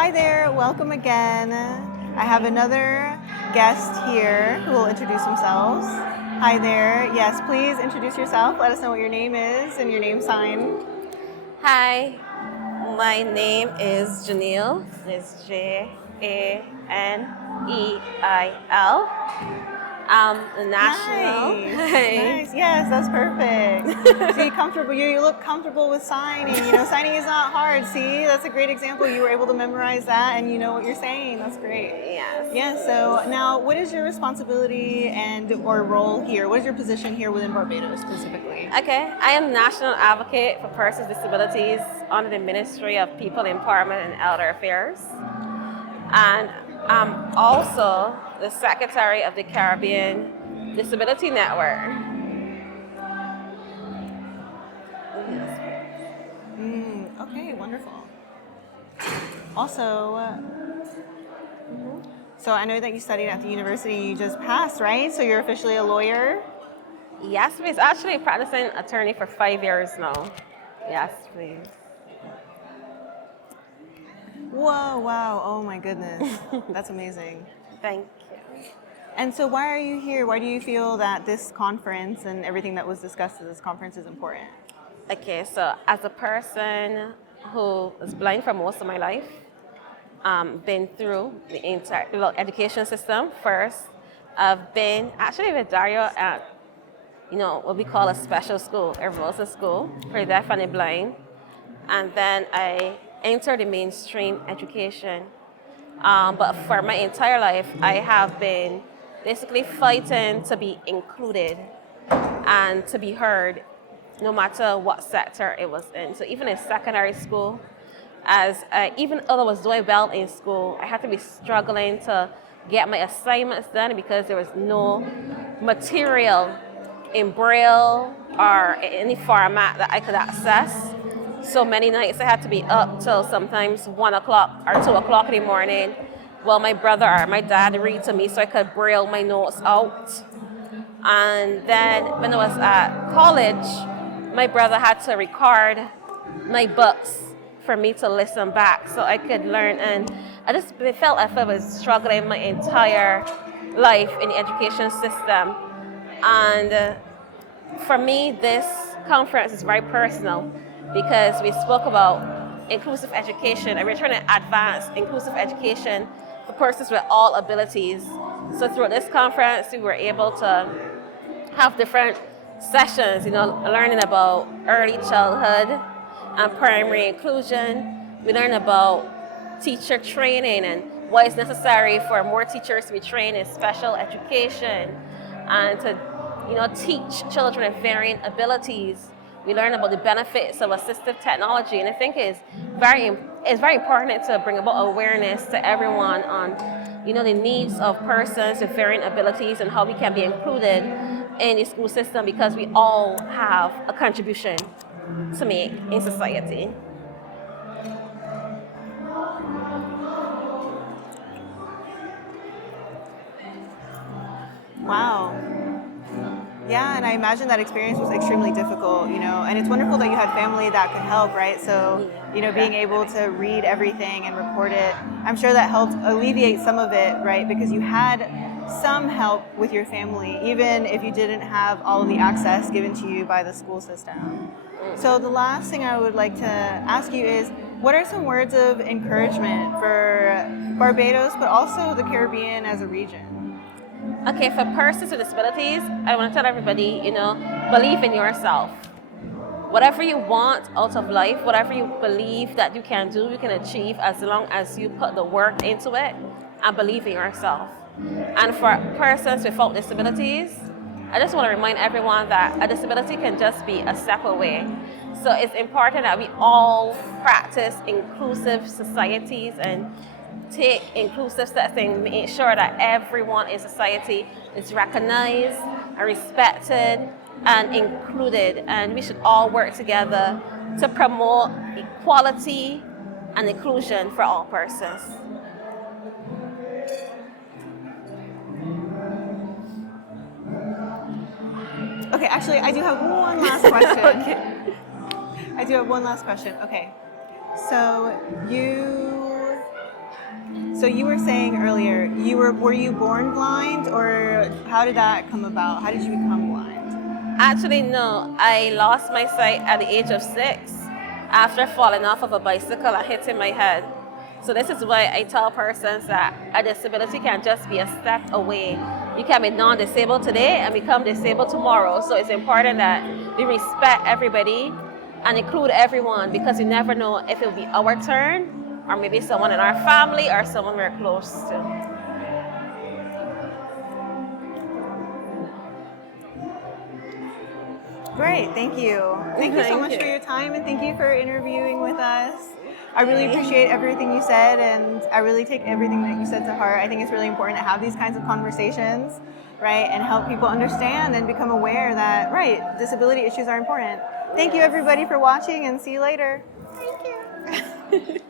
Hi there, welcome again. I have another guest here who will introduce themselves. Hi there, yes, please introduce yourself. Let us know what your name is and your name sign. Hi, my name is Janeil. It's Janeil. I'm a national. Nice, Hi. nice. Yes, that's perfect. See, comfortable. You look comfortable with signing. Signing is not hard. See, that's a great example. You were able to memorize that, and you know what you're saying. That's great. Yes. Yeah. So now, what is your responsibility and or role here? What is your position here within Barbados specifically? Okay, I am National Advocate for Persons with Disabilities under the Ministry of People Empowerment and Elder Affairs. And I'm also the Secretary of the Caribbean Disability Network. Okay, wonderful. Also, so I know that you studied at the university. You just passed, right? So you're officially a lawyer. Yes, please. Actually, practicing attorney for 5 years now. Yes, please. Whoa, wow. Oh my goodness. That's amazing. Thank you. And so why are you here? Why do you feel that this conference and everything that was discussed at this conference is important? Okay, so as a person who is blind for most of my life, been through the entire education system first. I've been actually with Dario at what we call a special school, Irving school for the deaf and the blind. And then I entered the mainstream education. But for my entire life, I have been basically fighting to be included and to be heard no matter what sector it was in. So even in secondary school, even though I was doing well in school, I had to be struggling to get my assignments done because there was no material in Braille or in any format that I could access. So many nights I had to be up till sometimes 1 o'clock or 2 o'clock in the morning while my brother or my dad read to me so I could Braille my notes out. And then when I was at college, my brother had to record my books for me to listen back so I could learn. And I just felt like I was struggling my entire life in the education system. And for me, this conference is very personal because we spoke about inclusive education and we're trying to advance inclusive education for persons with all abilities. So through this conference, we were able to have different sessions, learning about early childhood and primary inclusion. We learn about teacher training and what is necessary for more teachers to be trained in special education and to teach children with varying abilities. We learn about the benefits of assistive technology, and I think it's very important to bring about awareness to everyone on the needs of persons with varying abilities and how we can be included in the school system because we all have a contribution to make in society. Wow. Yeah, and I imagine that experience was extremely difficult, and it's wonderful that you had family that could help, right? So, being able to read everything and record it, I'm sure that helped alleviate some of it, right? Because you had some help with your family, even if you didn't have all of the access given to you by the school system. So the last thing I would like to ask you is, what are some words of encouragement for Barbados, but also the Caribbean as a region? Okay, for persons with disabilities, I want to tell everybody, believe in yourself. Whatever you want out of life, whatever you believe that you can do, you can achieve as long as you put the work into it and believe in yourself. And for persons without disabilities, I just want to remind everyone that a disability can just be a step away. So it's important that we all practice inclusive societies and take inclusive steps and make sure that everyone in society is recognized and respected and included. And we should all work together to promote equality and inclusion for all persons. Okay, actually, I do have one last question. Okay. I do have one last question. Okay, so you So you were saying earlier, were you born blind, or how did that come about? How did you become blind? Actually, no. I lost my sight at the age of 6 after falling off of a bicycle and hitting my head. So this is why I tell persons that a disability can just be a step away. You can be non-disabled today and become disabled tomorrow. So it's important that we respect everybody and include everyone, because you never know if it will be our turn or maybe someone in our family or someone we're close to. Great, thank you. Thank you so much for your time, and thank you for interviewing with us. I really appreciate everything you said, and I really take everything that you said to heart. I think it's really important to have these kinds of conversations, right, and help people understand and become aware that, right, disability issues are important. Thank you everybody for watching, and see you later. Thank you.